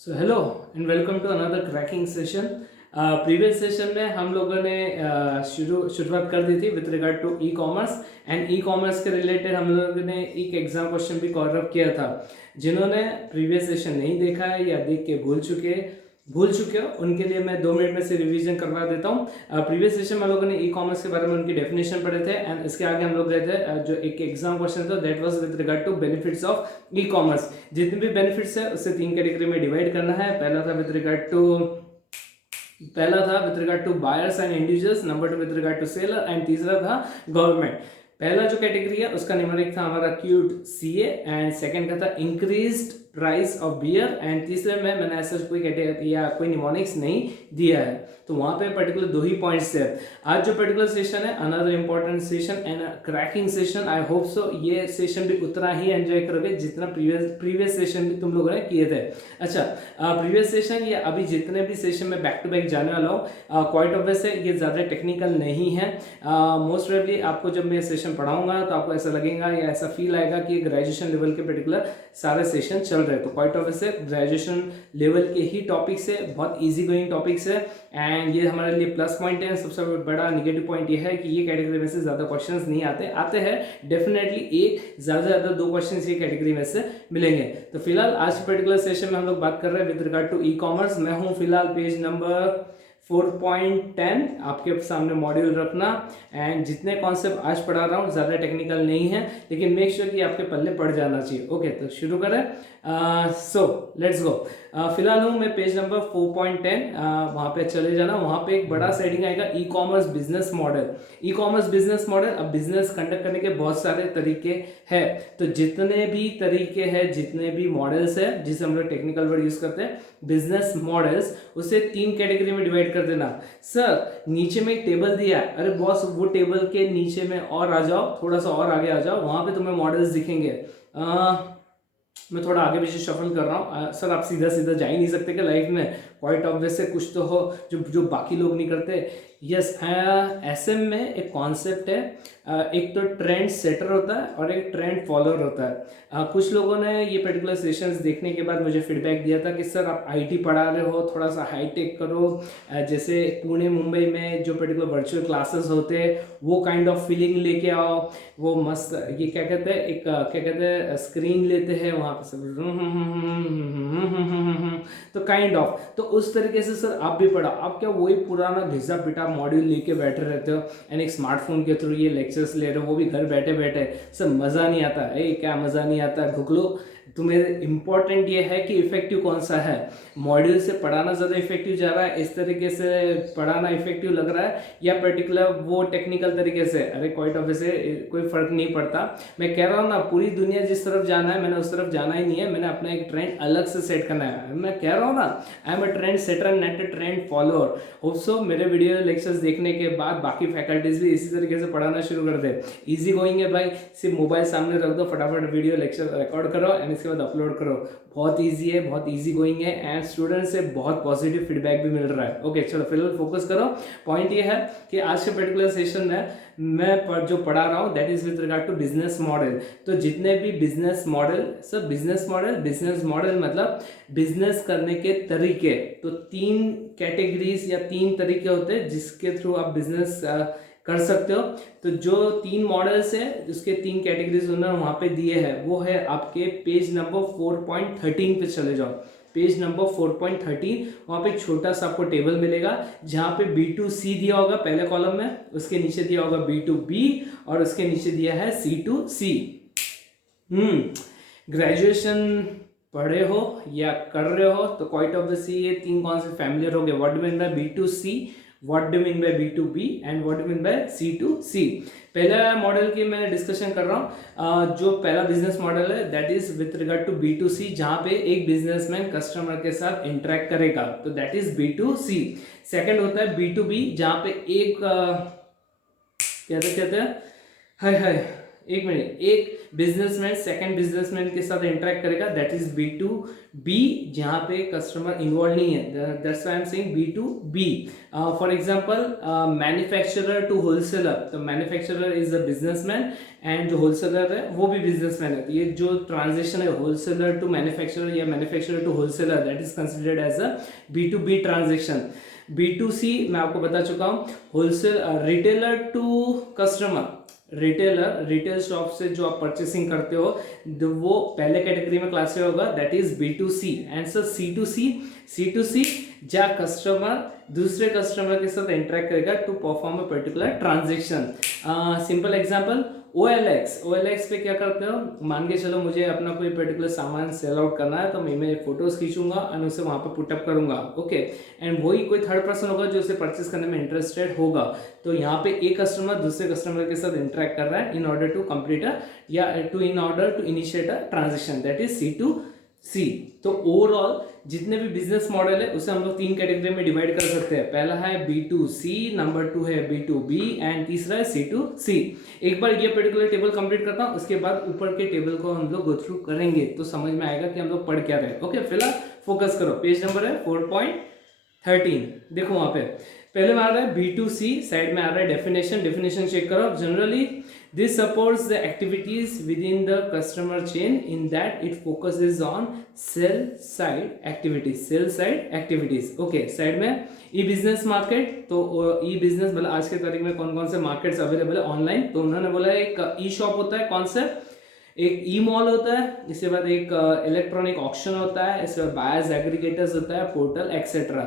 So hello and welcome to another cracking session. Previous session में हम लोगों ने शुरुआत कर दी थी with regard to e commerce and e commerce के रिलेटेड हम लोगों ने एक एग्जाम क्वेश्चन भी कवर अप किया था। जिन्होंने प्रीवियस सेशन नहीं देखा है या देख के भूल चुके हो उनके लिए मैं 2 मिनट में से रिवीजन करवा देता हूँ। प्रीवियस सेशन में हम लोगों ने ई कॉमर्स के बारे में उनकी डेफिनेशन पढ़े थे एंड इसके आगे हम लोग गए थे जो एक एग्जाम क्वेश्चन था that was with regard to benefits of e commerce. जितने भी बेनिफिट्स है उससे 3 कैटेगरी में डिवाइड करना है। पहला था with regard to buyers and individuals, number 2 with regard to seller and तीसरा था गवर्नमेंट। पहला जो कैटेगरी है उसका न्यूमेरिक था हमारा क्यूट सीए एंड सेकंड का था increased price of beer and तीसरे में मैंने ऐसा कोई कैटेगरी या कोई निमोनिक्स नहीं दिया है, तो वहां पे पर्टिकुलर 2 ही पॉइंट्स है। आज जो पर्टिकुलर सेशन है another important session and cracking session. I hope so ये सेशन भी उतना ही एंजॉय करोगे जितना प्रीवियस सेशन भी तुम लोगों ने किए थे। अच्छा, प्रीवियस सेशन या अभी जितने भी सेशन में बैक टू बैक जाने वाला हूँ क्वाइट ऑब्वियस है ये ज़्यादा टेक्निकल नहीं है। मोस्ट प्रोबेबली आपको जब मैं सेशन पढ़ाऊंगा तो आपको ऐसा लगेगा या ऐसा फील आएगा कि ग्रेजुएशन लेवल के पर्टिकुलर सारे सेशन चल रहे हैं। तो क्वाइट ऑब्वियस है ग्रेजुएशन लेवल के ही टॉपिक्स है, बहुत इजी गोइंग टॉपिक्स है एंड ये हमारे लिए प्लस पॉइंट है। सबसे बड़ा निगेटिव पॉइंट ये है कि ये कैटेगरी में से ज़्यादा क्वेश्चंस नहीं आते हैं डेफिनेटली एक ज़्यादा से ज़्यादा 2 क्वेश्चंस ये कैटेगरी में से मिलेंगे। तो फिलहाल आज के पर्टिकुलर सेशन में हम लोग बात कर रहे हैं with regard to e commerce. मैं हूँ फिलहाल पेज नंबर 4.10 आपके सामने मॉड्यूल रखना एंड जितने कॉन्सेप्ट आज पढ़ा रहा हूँ ज़्यादा टेक्निकल नहीं है लेकिन मेक श्योर कि आपके पल्ले पढ़ जाना चाहिए। ओके, तो शुरू करें। So let's go. फिलहाल हूँ मैं पेज नंबर 4.10, वहाँ पे चले जाना। वहाँ पे एक बड़ा सेटिंग आएगा e commerce business model. E commerce business model, अब बिजनेस कंडक्ट करने के बहुत सारे तरीके हैं, तो जितने भी तरीके हैं जितने भी मॉडल्स है जिसे हम लोग टेक्निकल वर्ड यूज करते हैं बिजनेस मॉडल्स, उसे 3 कैटेगरी में डिवाइड कर देना। सर नीचे में एक टेबल दिया है, अरे बॉस वो टेबल के नीचे में और आ जाओ, थोड़ा सा और आगे आ जाओ, वहां पे तुम्हें मॉडल्स दिखेंगे। मैं थोड़ा आगे पीछे शफल कर रहा हूँ। सर आप सीधा सीधा जा ही नहीं सकते कि लाइफ में क्वाइट ऑब्वियस है कुछ तो हो जो बाकी लोग नहीं करते। यस, एसएम में एक कॉन्सेप्ट है, एक तो ट्रेंड सेटर होता है और एक ट्रेंड फॉलोअर होता है। कुछ लोगों ने ये पर्टिकुलर सेशंस देखने के बाद मुझे फीडबैक दिया था कि सर आप आईटी पढ़ा रहे हो, थोड़ा सा हाईटेक करो, जैसे पुणे मुंबई में जो पर्टिकुलर वर्चुअल क्लासेस होते हैं वो काइंड ऑफ फीलिंग लेके आओ। वो मस्त ये क्या कहते हैं, एक क्या कहते हैं स्क्रीन लेते हैं वहाँ पे सब तो काइंड ऑफ, तो उस तरीके से सर आप भी पढ़ा। आप क्या वही पुराना घिसा पिटा मॉड्यूल लेके बैठे रहते हो एंड एक स्मार्टफोन के थ्रू ये लेक्चर्स ले रहे हो, वो भी घर बैठे बैठे। सर मज़ा नहीं आता है, क्या मज़ा नहीं आता, ढुक लो। तुम्हें इंपॉर्टेंट ये है कि इफेक्टिव कौन सा है, मॉड्यूल से पढ़ाना ज़्यादा इफेक्टिव जा रहा है, इस तरीके से पढ़ाना इफेक्टिव लग रहा है, या पर्टिकुलर वो टेक्निकल तरीके से। अरे क्वाइट ऑब्वियस है कोई फर्क नहीं पड़ता। मैं कह रहा हूँ ना, पूरी दुनिया जिस तरफ जाना है मैंने उस तरफ जाना ही नहीं है, मैंने अपना एक ट्रेंड अलग से सेट करना है। मैं कह रहा हूँ ना, I am a trend setter not a trend follower. Hope so मेरे वीडियो लेक्चर्स देखने के बाद बाकी फैकल्टीज भी इसी तरीके से पढ़ाना शुरू कर दे। इजी गोइंग है भाई, सिर्फ मोबाइल सामने रख दो, फटाफट वीडियो लेक्चर रिकॉर्ड करो एंड इसके बाद अपलोड करो। बहुत इजी है, बहुत इजी गोइंग है एंड स्टूडेंट से बहुत पॉजिटिव फीडबैक भी मिल रहा है। ओके चलो फिलहाल फोकस करो। पॉइंट ये है कि आज के पर्टिकुलर सेशन में मैं जो पढ़ा रहा हूँ that is with regard to business model. तो जितने भी बिजनेस मॉडल, सब बिजनेस मॉडल मतलब बिजनेस करने के तरीके। तो 3 कैटेगरीज या 3 तरीके होते हैं जिसके थ्रू आप बिजनेस कर सकते हो। तो जो 3 मॉडल्स है उसके 3 कैटेगरीज उन्होंने वहां पे दिए हैं, वो है आपके पेज नंबर 4.13 पे चले जाओ। पेज नंबर 4.13, वहां पे छोटा सा आपको टेबल मिलेगा जहां पे B2C दिया होगा पहले कॉलम में, उसके नीचे दिया होगा B2B और उसके नीचे दिया है C2C। ग्रेजुएशन पढ़े हो या कर रहे हो तो क्वाइट ऑब्वियसली ये 3 कॉन्सेप्ट फैमिलियर हो गए। What do mean bye B2C, what do mean by B2B and what do mean bye C2C। पहला मॉडल की मैं डिस्कशन कर रहा हूँ। जो पहला बिजनेस मॉडल है that is with regard to B2C, जहां पे एक बिजनेसमैन कस्टमर के साथ इंटरेक्ट करेगा, तो दैट इज B2C। सेकंड होता है B2B, जहां पे एक कहते हैं हाय हाय एक मिनट, एक बिजनेसमैन सेकंड बिजनेसमैन के साथ इंटरेक्ट करेगा, that is B to B, जहां पे कस्टमर इन्वॉल्व नहीं है, that's why I am saying B to B. For example manufacturer to wholesaler, तो manufacturer is a businessman and जो होलसेलर है वो भी बिजनेसमैन है। तो ये जो ट्रांजेक्शन है होलसेलर टू मैन्युफैक्चरर या manufacturer to wholesaler, that is considered as a B to B transaction. B2C मैं आपको बता चुका हूँ, wholesale retailer to customer, retailer retail shop से जो आप परचेसिंग करते हो वो पहले कैटेगरी में क्लासिफाई होगा, that is B2C। And sir C2C जहाँ कस्टमर दूसरे कस्टमर के साथ इंटरेक्ट करेगा to perform a particular transaction. Simple example OLX पे क्या करते हो, मान के चलो मुझे अपना कोई पर्टिकुलर सामान सेल आउट करना है, तो मैं फोटोज खींचूंगा और उसे वहां पे पुटअप करूंगा, ओके। एंड वही कोई थर्ड पर्सन होगा जो उसे परचेस करने में इंटरेस्टेड होगा। तो यहाँ पे एक कस्टमर दूसरे कस्टमर के साथ इंटरेक्ट कर रहा है in order to complete in order to initiate a transaction, that is C2C। तो ओवरऑल जितने भी बिजनेस मॉडल है उसे हम लोग तीन कैटेगरी में डिवाइड कर सकते हैं। पहला है B2C, नंबर 2 है B2B एंड तीसरा है C2C। एक बार ये पर्टिकुलर टेबल कंप्लीट करता हूँ, उसके बाद ऊपर के टेबल को हम लोग गो थ्रू करेंगे तो समझ में आएगा कि हम लोग पढ़ क्या रहे हैं। ओके, फिलहाल फोकस करो, पेज नंबर है 4.13, देखो वहां पे पहले में आ रहा है B2C, साइड में आ रहा है डेफिनेशन चेक करो। Generally this supports the activities within the customer chain in that it focuses on sell side activities। okay, side में ई बिजनेस मार्केट, तो ई बिजनेस मतलब आज के तारीख में कौन कौन से मार्केट्स अवेलेबल है ऑनलाइन, तो उन्होंने बोला एक ई शॉप होता है, कौन सा, एक ई मॉल होता है, इसके बाद एक इलेक्ट्रॉनिक ऑक्शन होता है, इसके बाद बायर्स एग्रीगेटर्स होता है, पोर्टल एक्सेट्रा।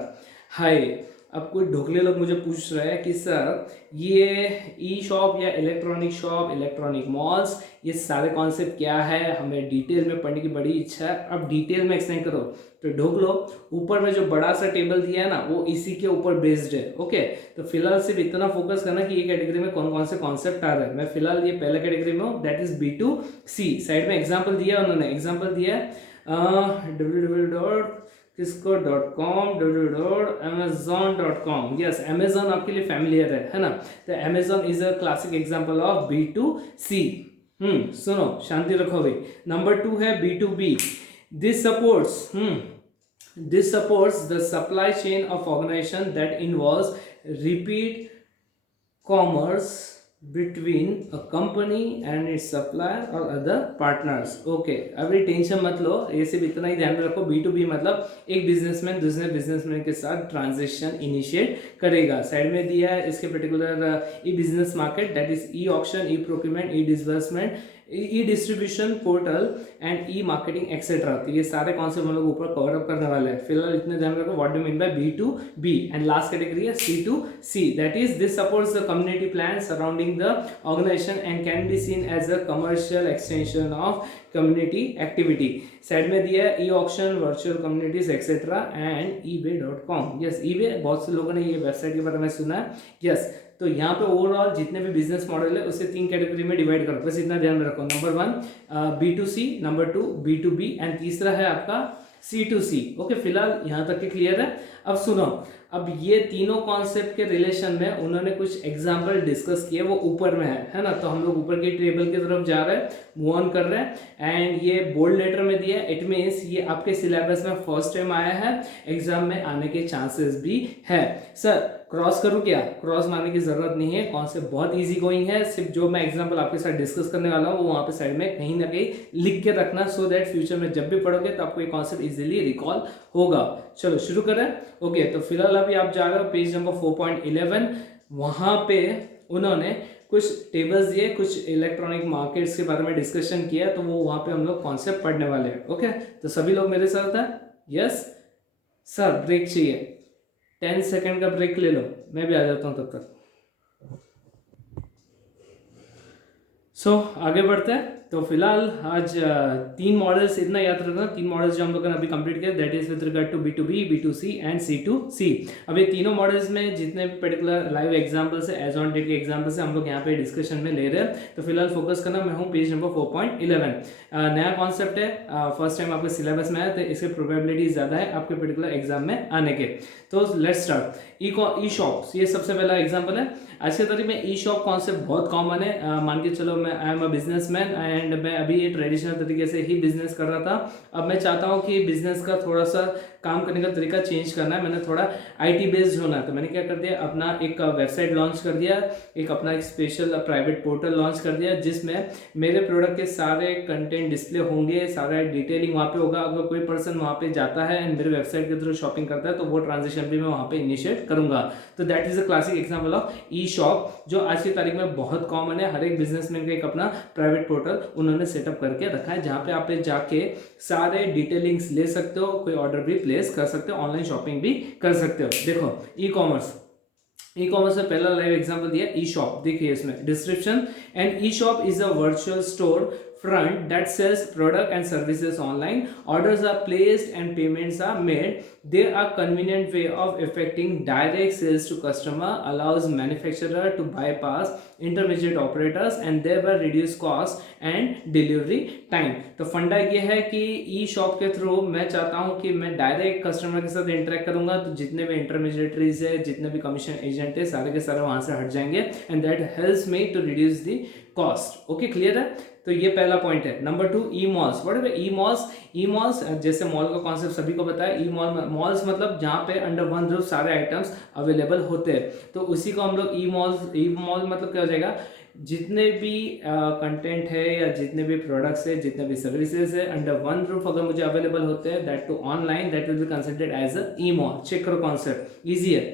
हाय, अब कोई ढोकले लोग मुझे पूछ रहे हैं कि सर ये ई शॉप या इलेक्ट्रॉनिक शॉप, इलेक्ट्रॉनिक मॉल्स, ये सारे कॉन्सेप्ट क्या है, हमें डिटेल में पढ़ने की बड़ी इच्छा है, अब डिटेल में एक्सप्लेन करो। तो ढोक लो, ऊपर में जो बड़ा सा टेबल दिया है ना वो इसी के ऊपर बेस्ड है। ओके, तो फिलहाल सिर्फ इतना फोकस करना कि ये कैटेगरी में कौन कौन से कॉन्सेप्ट आ रहे हैं। मैं फिलहाल ये पहले कैटेगरी में हूँ, दैट इज B2C। साइड में एग्जाम्पल दिया, उन्होंने एग्जाम्पल दिया www.kisco.com, www.amazon.com। यस, अमेजॉन आपके लिए फैमिलियर है ना, तो Amazon is a classic example of B2C। सुनो, शांति रखो भाई। नंबर 2 है B2B। This supports the supply chain of organization that involves repeat commerce between a company and its supplier or other partners। Okay, अभी tension मत लो, ये सिर्फ इतना ही ध्यान में रखो, B2B मतलब एक बिजनेसमैन दूसरे बिजनेसमैन के साथ ट्रांजेक्शन इनिशिएट करेगा। साइड में दिया है इसके particular E business market, that is E auction, E procurement, E disbursement, E distribution, portal and E marketing etcetera. तो ये सारे कॉन्सेप्ट हम लोग ऊपर कवर अप करने वाले हैं। फिलहाल इतने ध्यान रखो, what do mean by B2B। And last category है C2C, that is this supports the community plan surrounding the organisation and can be seen as a commercial extension of community activity. Side में दिया है e auction, virtual communities etcetera and ebay.com। Yes, eBay, बहुत से लोगों ने ये website के बारे में सुना है। यस, तो यहाँ पे ओवरऑल जितने भी बिजनेस मॉडल है उसे तीन कैटेगरी में डिवाइड करो, बस इतना ध्यान में रखो। Number 1 B2C, number 2 B2B and तीसरा है आपका C2C। ओके, फिलहाल यहाँ तक के क्लियर है। अब सुनो, अब ये तीनों कॉन्सेप्ट के रिलेशन में उन्होंने कुछ एग्जाम्पल डिस्कस किए, वो ऊपर में है ना, तो हम लोग ऊपर के टेबल की तरफ जा रहे हैं, मूव ऑन कर रहे हैं। एंड ये बोल्ड लेटर में दिया है, इट मीन्स ये आपके सिलेबस में फर्स्ट टाइम आया है, एग्जाम में आने के चांसेस भी है। सर क्रॉस करूँ क्या? क्रॉस मारने की जरूरत नहीं है, कॉन्सेप्ट बहुत इजी गोइंग है, सिर्फ जो मैं एग्जांपल आपके साथ डिस्कस करने वाला हूँ वो वहाँ पे साइड में कहीं ना कहीं लिख के रखना, सो दैट फ्यूचर में जब भी पढ़ोगे तो आपको ये कॉन्सेप्ट इजीली रिकॉल होगा। चलो शुरू करें। ओके, तो फिलहाल अभी आप जा रहे हो पेज नंबर 4.11, वहाँ पे उन्होंने कुछ टेबल्स दिए, कुछ इलेक्ट्रॉनिक मार्केट्स के बारे में डिस्कशन किया, तो वो वहाँ पे हम लोग कॉन्सेप्ट पढ़ने वाले हैं। ओके, तो सभी लोग मेरे साथ है? यस सर, ब्रेक चाहिए, 10 सेकंड का ब्रेक ले लो, मैं भी आ जाता हूँ तब तक। सो आगे बढ़ते हैं। तो फिलहाल आज 3 मॉडल्स इतना याद रखना, 3 मॉडल्स जो हम लोगों ने अभी कंप्लीट किया, that is with regard to B2B, B2C and C2C। अब ये तीनों मॉडल्स में जितने भी पर्टिकुलर लाइव एग्जांपल्स है, एज ऑन डेट के एग्जांपल्स है, हम लोग यहाँ पे डिस्कशन में ले रहे हैं। तो फिलहाल फोकस करना, मैं हूँ पेज नंबर 4.11। नया कॉन्सेप्ट है, फर्स्ट टाइम आपके सिलेबस में आया, तो इसके प्रोबेबिलिटी ज़्यादा है आपके पर्टिकुलर एग्जाम में आने के। तो लेट्स स्टार्ट। ई शॉप, ये सबसे पहला एग्जाम्पल है। आज के तारीख में ई शॉप कॉन्सेप्ट बहुत कॉमन है। मान के चलो मैं I am a businessman and मैं अभी ये ट्रेडिशनल तरीके से ही बिजनेस कर रहा था। अब मैं चाहता हूँ कि बिजनेस का थोड़ा सा काम करने का तरीका चेंज करना है, मैंने थोड़ा IT बेस्ड होना है। तो मैंने क्या कर दिया, अपना एक वेबसाइट लॉन्च कर दिया, अपना एक स्पेशल प्राइवेट पोर्टल लॉन्च कर दिया, जिसमें मेरे प्रोडक्ट के सारे कंटेंट डिस्प्ले होंगे, सारा डिटेलिंग वहाँ पे होगा। अगर कोई पर्सन वहाँ पे जाता है एंड मेरे वेबसाइट के थ्रू शॉपिंग करता है, तो वो ट्रांजेक्शन भी मैं वहाँ पे इनिशिएट करूंगा। तो that is a classic example of E shop, जो आज की तारीख में बहुत कॉमन है। हर एक बिजनेसमैन का एक अपना प्राइवेट पोर्टल उन्होंने सेटअप करके रखा है, जहाँ पे आप जाके सारे डिटेलिंग्स ले सकते हो, कोई ऑर्डर भी प्लेस कर सकते हो, ऑनलाइन शॉपिंग भी कर सकते हो। देखो ई कॉमर्स में पहला लाइव एग्जांपल दिया ई शॉप। देखिए इसमें description, and E shop is a virtual store front that sells product and services online. Orders are placed and payments are made. They are convenient way of effecting direct sales to customer, allows manufacturer to bypass intermediate operators and thereby reduce cost and delivery time. तो फंडा ये है कि ई shop के through मैं चाहता हूँ कि मैं डायरेक्ट कस्टमर के साथ इंटरेक्ट करूंगा, तो जितने भी इंटरमीडिएटरीज है, जितने भी कमीशन एजेंट है, सारे के सारे वहां से हट जाएंगे, and that helps me to reduce the cost. Okay, clear है? तो ये पहला पॉइंट है। Number 2, e malls. What is e malls? E malls जैसे मॉल का कॉन्सेप्ट सभी को पता है। ई मॉल्स मतलब जहाँ पे अंडर वन रूफ सारे आइटम्स अवेलेबल होते हैं, तो उसी को हम लोग ई मॉल मतलब क्या हो जाएगा, जितने भी कंटेंट है या जितने भी प्रोडक्ट्स है, जितने भी सर्विसेज है, अंडर वन रूफ अगर मुझे अवेलेबल होते हैं, that to online, that will be considered as a e mall. Check करो कॉन्सेप्ट, ईजी है।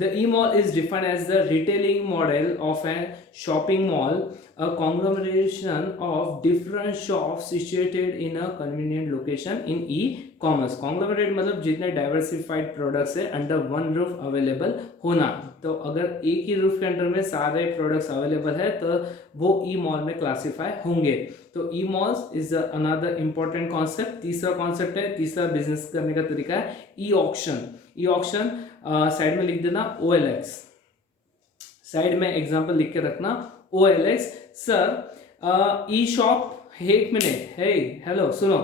The e-mall is defined as the retailing model of a shopping mall, a conglomeration of different shops situated in a convenient location in e-commerce. Conglomerate मतलब जितने diversified products है under one roof available होना। तो अगर एक ही roof के under में सारे प्रोडक्ट्स अवेलेबल है, तो वो ई मॉल में क्लासीफाई होंगे। तो e malls is another important concept. तीसरा कॉन्सेप्ट है, तीसरा बिजनेस करने का तरीका है e auction. E auction side में लिख देना OLX, साइड में एग्जांपल लिख के रखना OLX। सर ई शॉप, एक मिनट, हे हेलो सुनो,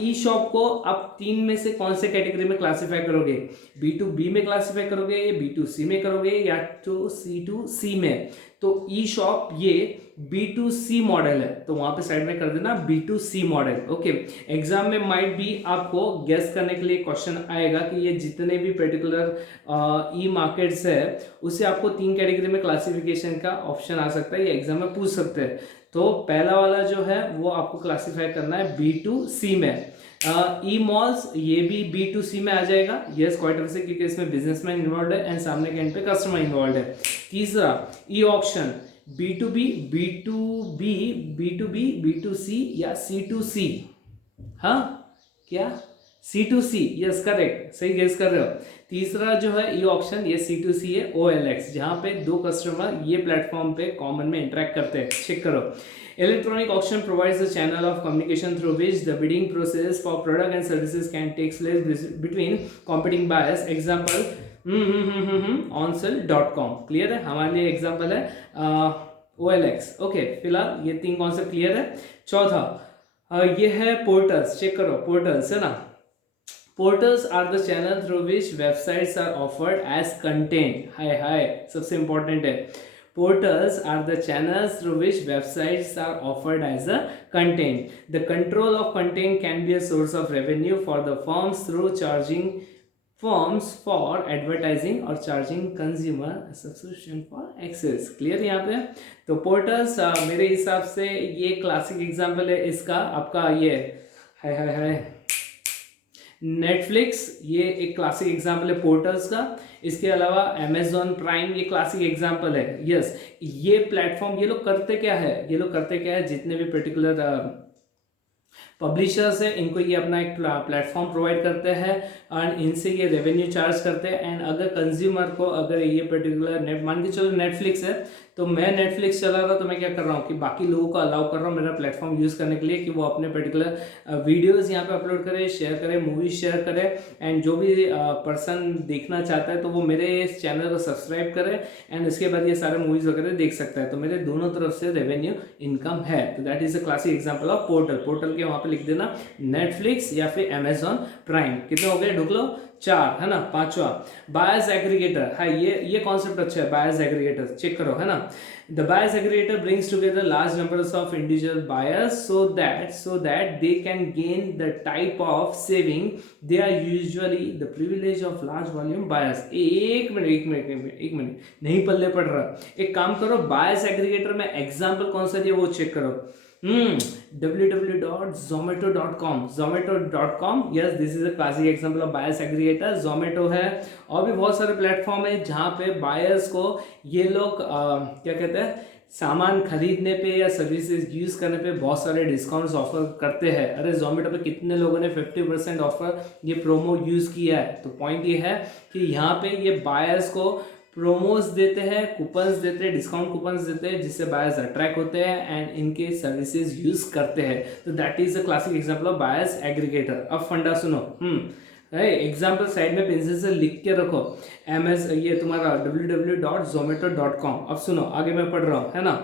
ई शॉप को आप 3 में से कौन से कैटेगरी में क्लासिफाई करोगे? B2B में क्लासिफाई करोगे, या B2C में करोगे, या तो C2C में? तो ई शॉप ये B2C मॉडल है, तो वहां पे साइड में कर देना B2C मॉडल। ओके, एग्जाम में माइट भी आपको गेस करने के लिए क्वेश्चन आएगा कि ये जितने भी पर्टिकुलर ई मार्केट्स है, उसे आपको 3 कैटेगरी में क्लासिफिकेशन का ऑप्शन आ सकता है, ये एग्जाम में पूछ सकते हैं। तो पहला वाला जो है वो आपको क्लासिफाई करना है B2C में। ई मॉल्स ये भी B2C में आ जाएगा, यस क्वाइट ऑब्वियसली, क्योंकि इसमें बिजनेसमैन इन्वॉल्व है एंड सामने के एंड पे कस्टमर इन्वॉल्व है। तीसरा ई ऑक्शन, B2B, B2C या C2C? हाँ क्या? C2C, यस करेक्ट, सही गेस कर रहे हो। तीसरा जो है ई ऑक्शन, ये C2C है OLX, जहाँ पे 2 कस्टमर ये प्लेटफॉर्म पे कॉमन में इंटरेक्ट करते हैं। चेक करो, electronic auction provides a channel of communication through which the bidding process for product and services can take place between competing buyers. Example onsell.com। Clear है? हमारे लिए एग्जाम्पल है OLX। ओके, फिलहाल ये 3 कॉन्सेप्ट क्लियर है। चौथा ये है पोर्टल्स। चेक करो, पोर्टल्स है ना, Portals are the channel through which websites are offered as content. हाय सबसे important है। Portals are the channels through which websites are offered as a content. The control of content can be a source of revenue for the firms through charging firms for advertising or charging consumer a subscription for access. Clear यहाँ पे? तो portals मेरे हिसाब से ये classic example है इसका, आपका ये हाय नेटफ्लिक्स, ये एक क्लासिक एग्जाम्पल है पोर्टल्स का। इसके अलावा अमेजॉन प्राइम, ये क्लासिक एग्जाम्पल है। यस, ये प्लेटफॉर्म, ये लोग करते क्या है, जितने भी पर्टिकुलर पब्लिशर्स है, इनको ये अपना एक प्लेटफॉर्म प्रोवाइड करते हैं एंड इनसे ये रेवेन्यू चार्ज करते हैं। एंड अगर कंज्यूमर को अगर ये पर्टिकुलर नेट, मान के चलो नेटफ्लिक्स है, तो मैं नेटफ्लिक्स चला रहा तो मैं क्या कर रहा हूँ कि बाकी लोगों को अलाउ कर रहा हूँ मेरा प्लेटफॉर्म यूज़ करने के लिए कि वो अपने पर्टिकुलर वीडियोस यहाँ पे अपलोड करे, शेयर करे, मूवीज शेयर करे एंड जो भी पर्सन देखना चाहता है तो वो मेरे इस चैनल को सब्सक्राइब करे एंड उसके बाद ये सारे मूवीज वगैरह देख सकता है। तो मेरे दोनों तरफ से रेवेन्यू इनकम है। तो that is a classic example of portal. Portal के वहाँ पे लिख देना नेटफ्लिक्स या फिर अमेजॉन प्राइम। कितने हो गए ढूंढ लो, 4 है ना। 5वां बायर्स एग्रीगेटर। हाँ, ये कॉन्सेप्ट अच्छा है, बायर्स एग्रीगेटर चेक करो है ना। The buyers aggregator brings together large numbers of individual buyers so that they can gain the type of saving they are usually the privilege of large volume buyers। एक minute नहीं पल्ले पड़ रहा। एक काम करो, बायर्स एग्रीगेटर में example कौन सा दिया वो चेक करो। www.zomato.com zomato.com yes, this is a classic example of buyers aggregator। Zomato है और भी बहुत सारे प्लेटफॉर्म है जहाँ पे बायर्स को ये लोग क्या कहते हैं, सामान खरीदने पे या सर्विसेज यूज करने पे बहुत सारे डिस्काउंट्स ऑफर करते हैं। अरे जोमेटो पे कितने लोगों ने 50% ऑफर ये प्रोमो यूज किया है। तो पॉइंट ये है कि यहाँ पे ये बायर्स को प्रोमोस देते हैं, कूपन्स देते हैं, डिस्काउंट कूपन्स देते हैं जिससे बायर्स अट्रैक्ट होते हैं एंड इनके सर्विसेज यूज करते हैं। तो that is a classic example of buyers aggregator. अब फंडा सुनो, एग्जाम्पल साइड में पेंसिल से लिख के रखो, ये तुम्हारा www.zomato.com। अब सुनो आगे मैं पढ़ रहा हूँ है ना।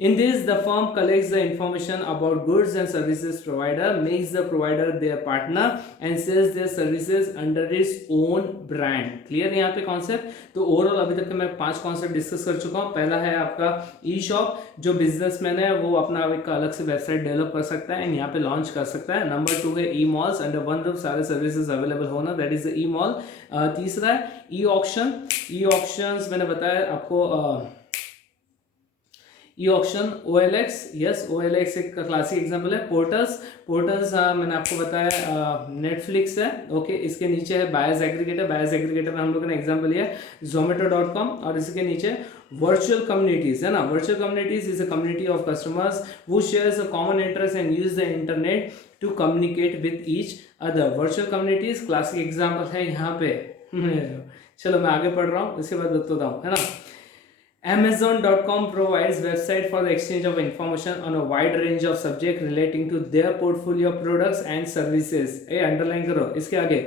In this, the firm collects the information about goods and services provider, makes the provider their partner and sells their services under its own brand। Clear यहाँ पे कॉन्सेप्ट। तो ओवरऑल अभी तक मैं 5 कॉन्सेप्ट डिस्कस कर चुका हूँ। पहला है आपका ई शॉप, जो बिजनेसमैन है वो अपना एक अलग से वेबसाइट डेवलप कर सकता है एंड यहाँ पे लॉन्च कर सकता है। नंबर 2 है ई मॉल्स, अंडर वन रूफ सारे सर्विसेज अवेलेबल होना, that is the E mall. तीसरा है ई ऑक्शन। ई ऑक्शंस मैंने बताया आपको, e auction, OLX, yes OLX एक क्लासिक एग्जांपल है। पोर्टल्स मैंने आपको बताया नेटफ्लिक्स है। ओके, इसके नीचे है बायर्स एग्रीगेटर। बायर्स एग्रीगेटर में हम लोगों ने एग्जांपल लिया zomato.com और इसके नीचे वर्चुअल कम्युनिटीज है ना। Virtual communities is a community of customers who shares a common interest and use the internet to communicate with each other. Virtual communities classic example है यहाँ पे। चलो मैं आगे पढ़ रहा हूँ, इसके बाद बताता हूँ है ना। Amazon.com provides website for the exchange of information on a wide range of subject relating to their portfolio of products and services। Underline करो इसके आगे।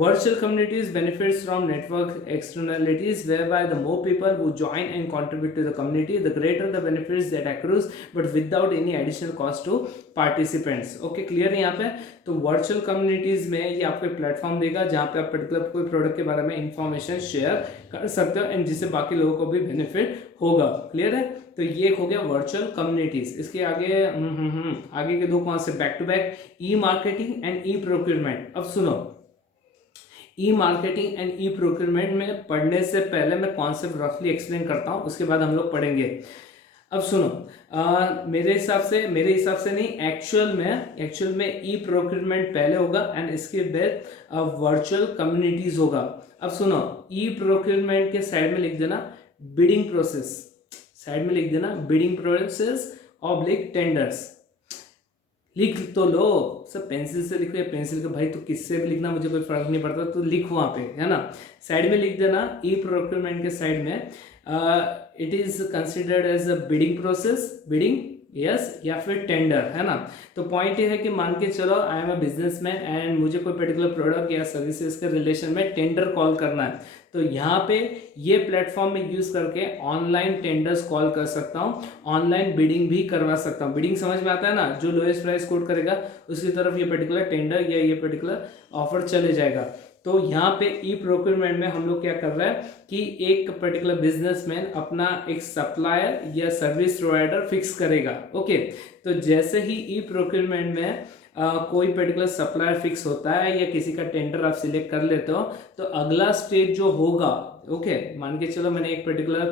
Virtual communities benefits from network externalities whereby the more people who join and contribute to the community, the greater the benefits that accrues, but without any additional cost to participants। Okay, clear है यहाँ पे। तो virtual communities में ये आपको एक platform देगा जहाँ पे आप पर्टिकुलर कोई प्रोडक्ट के बारे में इंफॉर्मेशन शेयर कर सकते हो एंड जिससे बाकी लोगों को भी बेनिफिट होगा। क्लियर है। तो ये हो गया वर्चुअल कम्युनिटीज। इसके आगे आगे के 2 कौन से, back to back, e marketing and e procurement. अब सुनो, e marketing and e procurement में पढ़ने से पहले मैं कॉन्सेप्ट रफली एक्सप्लेन करता हूँ, उसके बाद हम लोग पढ़ेंगे। अब सुनो, मेरे हिसाब से नहीं, एक्चुअल में ई प्रोक्योरमेंट पहले होगा एंड इसके बाद वर्चुअल कम्युनिटीज होगा। अब सुनो, ई प्रोक्योरमेंट के साइड में लिख देना बिडिंग प्रोसेस, ऑब्लिक टेंडर्स। लिख तो लो, सब पेंसिल से लिखो या पेंसिल के भाई तो किससे भी लिखना, मुझे कोई फर्क नहीं पड़ता, तो लिख वहाँ पे है ना। साइड में लिख देना ई प्रोक्योरमेंट के साइड में it is considered as a bidding process, bidding yes या फिर टेंडर है ना। तो पॉइंट ये है कि मान के चलो I am a businessman and मुझे कोई पर्टिकुलर प्रोडक्ट या सर्विसेज के रिलेशन में टेंडर कॉल करना है, तो यहाँ पे ये प्लेटफॉर्म में यूज करके ऑनलाइन टेंडर्स कॉल कर सकता हूँ, ऑनलाइन बिडिंग भी करवा सकता हूँ। बिडिंग समझ में आता है ना, जो लोएस्ट प्राइस कोट करेगा उसकी तरफ ये पर्टिकुलर टेंडर या ये पर्टिकुलर ऑफर चले जाएगा। तो यहाँ पे ई प्रोक्योरमेंट में हम लोग क्या कर रहे हैं कि एक पर्टिकुलर बिजनेसमैन अपना एक सप्लायर या सर्विस प्रोवाइडर फिक्स करेगा। ओके, तो जैसे ही ई प्रोक्योरमेंट में कोई पर्टिकुलर सप्लायर फिक्स होता है या किसी का टेंडर आप सिलेक्ट कर लेते हो, तो अगला स्टेज जो होगा ओके, मान के चलो मैंने एक पर्टिकुलर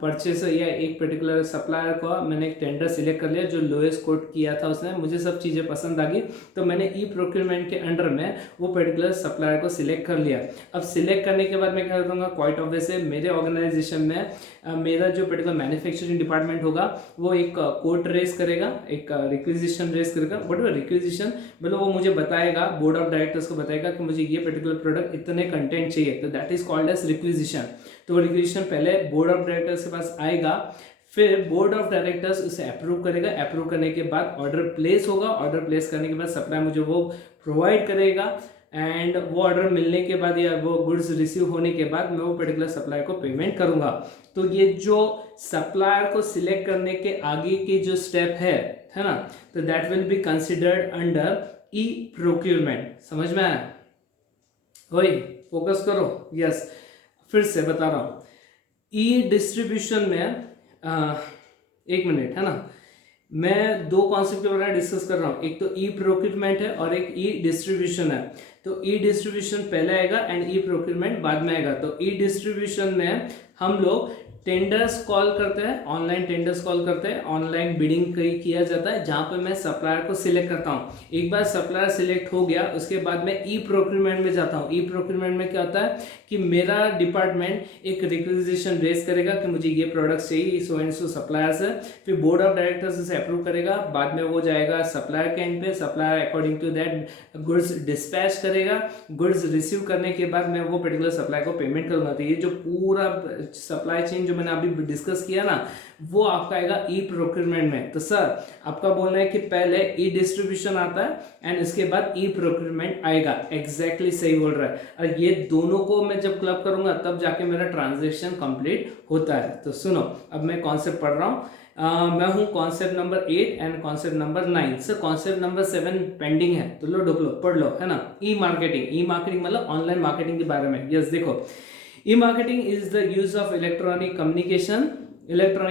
परचेस या एक पर्टिकुलर सप्लायर का मैंने एक टेंडर सिलेक्ट कर लिया जो लोएस्ट कोट किया था उसने, मुझे सब चीज़ें पसंद आ गई, तो मैंने ई प्रोक्योरमेंट के अंडर में वो पर्टिकुलर सप्लायर को सिलेक्ट कर लिया। अब सिलेक्ट करने के बाद मैं क्या करूँगा, क्वाइट ऑब्वियस है मेरे ऑर्गेनाइजेशन में मेरा जो पर्टिकुलर मैन्युफैक्चरिंग डिपार्टमेंट होगा वो एक कोट रेस करेगा, एक रिक्विजिशन रेस करेगा। व्हाट एवर रिक्विजिशन मतलब वो मुझे बताएगा, बोर्ड ऑफ डायरेक्टर्स को बताएगा कि मुझे ये पर्टिकुलर प्रोडक्ट इतने कंटेंट चाहिए, तो that is called as requisition. तो वो रिक्विजिशन पहले बोर्ड ऑफ डायरेक्टर्स के पास आएगा, फिर बोर्ड ऑफ डायरेक्टर्स उसे अप्रूव करेगा, अप्रूव करने के बाद ऑर्डर प्लेस होगा, ऑर्डर प्लेस करने के बाद सप्लाई मुझे वो प्रोवाइड करेगा, एंड वो ऑर्डर मिलने के बाद या वो गुड्स रिसीव होने के बाद मैं वो पर्टिकुलर सप्लायर को पेमेंट करूंगा। तो ये जो सप्लायर को सिलेक्ट करने के आगे की जो स्टेप है ना, तो that will be considered under e procurement. समझ में आया? वही फोकस करो। यस, फिर से बता रहा हूँ, ई डिस्ट्रीब्यूशन में एक मिनट है ना, मैं दो कॉन्सेप्ट के बारे में डिस्कस कर रहा हूँ, एक तो ई प्रोक्योरमेंट है और एक ई डिस्ट्रीब्यूशन है। तो ई डिस्ट्रीब्यूशन पहले आएगा एंड ई प्रोक्योरमेंट बाद में आएगा। तो ई डिस्ट्रीब्यूशन में हम लोग टेंडर्स कॉल करते हैं, ऑनलाइन टेंडर्स कॉल करते हैं, ऑनलाइन बिडिंग किया जाता है जहां पे मैं सप्लायर को सिलेक्ट करता हूं। एक बार सप्लायर सिलेक्ट हो गया उसके बाद मैं ई प्रोक्योरमेंट में जाता हूं। ई प्रोक्योरमेंट में क्या होता है कि मेरा डिपार्टमेंट एक रिक्विजिशन रेज करेगा कि मुझे ये प्रोडक्ट चाहिए, सो एंड सो सप्लायर से, फिर बोर्ड ऑफ डायरेक्टर्स इसे अप्रूव करेगा, बाद में वो जाएगा सप्लायर के एंड पे, supplier according to that goods dispatch करेगा, गुड्स रिसीव करने के बाद मैं वो पर्टिकुलर सप्लायर को पेमेंट करूंगा। तो ये जो पूरा सप्लाई चेन जो मैंने अभी डिस्कस किया ना, वो आपका आएगा ई प्रोक्योरमेंट में। तो सर आपका बोलना है कि पहले ई डिस्ट्रीब्यूशन आता है एंड इसके बाद ई प्रोक्योरमेंट आएगा। एग्जैक्टली सही बोल रहा है। और ये दोनों को मैं जब क्लब करूंगा तब जाके मेरा ट्रांजेक्शन कंप्लीट होता है। तो सुनो, अब मैं कॉन्सेप्ट पढ़ रहा हूँ। मैं हूँ concept number 8 and concept number 9। Sir concept number 7 pending है, तो लो ढुक लो, पढ़ लो, है ना। ई मार्केटिंग, ई मार्केटिंग मतलब ऑनलाइन मार्केटिंग के बारे में। यस, देखो, e-marketing is the use of electronic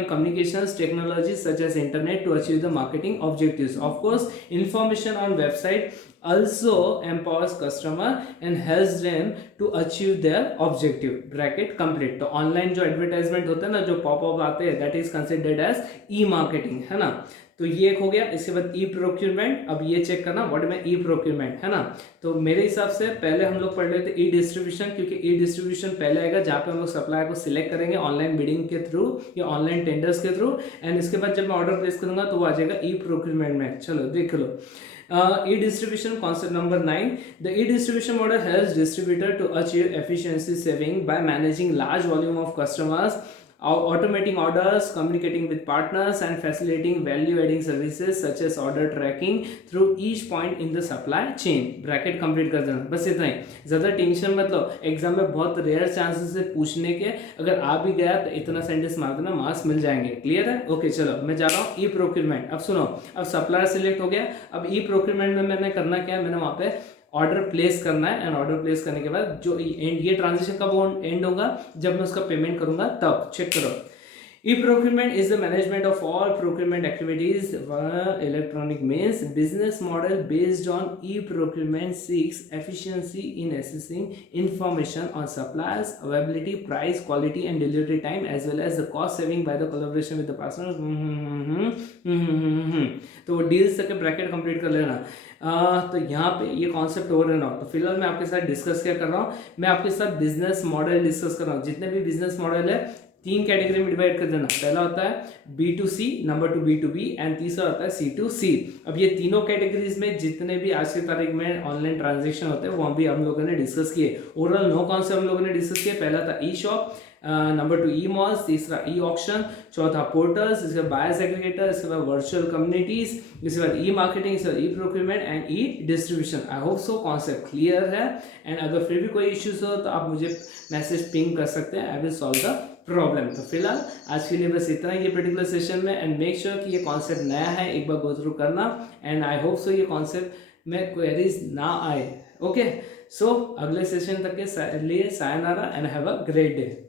communications technologies such as internet to achieve the marketing objectives. Of course, information on website also empowers customer and helps them to achieve their objective. Bracket complete. तो online जो advertisement होता है ना, जो popup आते हैं, that is considered as e marketing, है ना। तो ये एक हो गया। इसके बाद ई प्रोक्योरमेंट। अब ये चेक करना व्हाट में ई प्रोक्योरमेंट, है ना। तो मेरे हिसाब से पहले हम लोग पढ़ लेते ई डिस्ट्रीब्यूशन, क्योंकि ई डिस्ट्रीब्यूशन पहले आएगा जहाँ पे हम लोग सप्लायर को सिलेक्ट करेंगे ऑनलाइन बिडिंग के थ्रू या ऑनलाइन टेंडर्स के थ्रू, एंड इसके बाद जब मैं ऑर्डर प्लेस करूंगा तो वो आ जाएगा ई प्रोक्योरमेंट में। चलो देख लो, e-distribution concept number 9. The e-distribution model helps distributor to achieve efficiency saving by managing large volume of customers, automating orders, communicating with partners and facilitating value adding services such as order tracking through each point in the supply chain. Bracket complete कर देना, बस इतना ही, ज़्यादा tension मत लो। Exam में बहुत rare chances है पूछने के, अगर आ भी गया तो इतना सेंटेंस मार देना, मार्क्स मिल जाएंगे। क्लियर है? ओके चलो मैं जा रहा हूँ ई प्रोक्योरमेंट। अब सुनो, अब सप्लायर सिलेक्ट हो गया, अब ई प्रोक्योरमेंट में मैंने करना क्या है, मैंने वहाँ पे ऑर्डर प्लेस करना है, एंड ऑर्डर प्लेस करने के बाद जो एंड, ये ट्रांजेक्शन कब एंड होगा, जब मैं उसका पेमेंट करूंगा तब। चेक करो, e-procurement is the management of all procurement activities via electronic means. Business model based on e-procurement seeks efficiency in assessing information on suppliers, availability, price, quality and delivery time, as well as the cost saving by the collaboration with the partners. तो वो deals तक के bracket complete कर लेना। तो यहाँ पे ये कॉन्सेप्ट ओवर एंड आउट। तो फिलहाल मैं आपके साथ डिस्कस क्या कर रहा हूँ, मैं आपके साथ बिजनेस मॉडल डिस्कस कर रहा हूँ। जितने भी बिजनेस मॉडल है 3 कैटेगरी में डिवाइड कर देना। पहला होता है B2C, नंबर 2 B2B एंड तीसरा होता है C2C। अब ये तीनों कैटेगरीज में जितने भी आज की तारीख में ऑनलाइन ट्रांजेक्शन होते हैं वो भी हम लोगों ने डिस्कस किए। ओवरऑल 9 कॉन्सेप्ट हम लोगों ने डिस्कस किए। पहला था ई शॉप, नंबर 2 ई मॉल्स, तीसरा ई ऑक्शन, चौथा पोर्टल्स, इसके बाद बायर्स एग्रीगेटर, इसके बाद वर्चुअल कम्युनिटीज, इसके बाद ई मार्केटिंग, इसके बाद e procurement and E distribution. I hope so concept clear है। एंड अगर फिर भी कोई इश्यूज हो तो आप मुझे मैसेज पिंग कर सकते हैं, I will solve the problem. तो फिलहाल आज के लिए बस इतना ही ये पर्टिकुलर सेशन में। एंड मेक श्योर कि ये कॉन्सेप्ट नया है, एक बार गो थ्रू करना, एंड आई होप सो ये कॉन्सेप्ट में क्वेरीज ना आए। ओके, सो अगले सेशन तक के लिए sayonara and have a great day.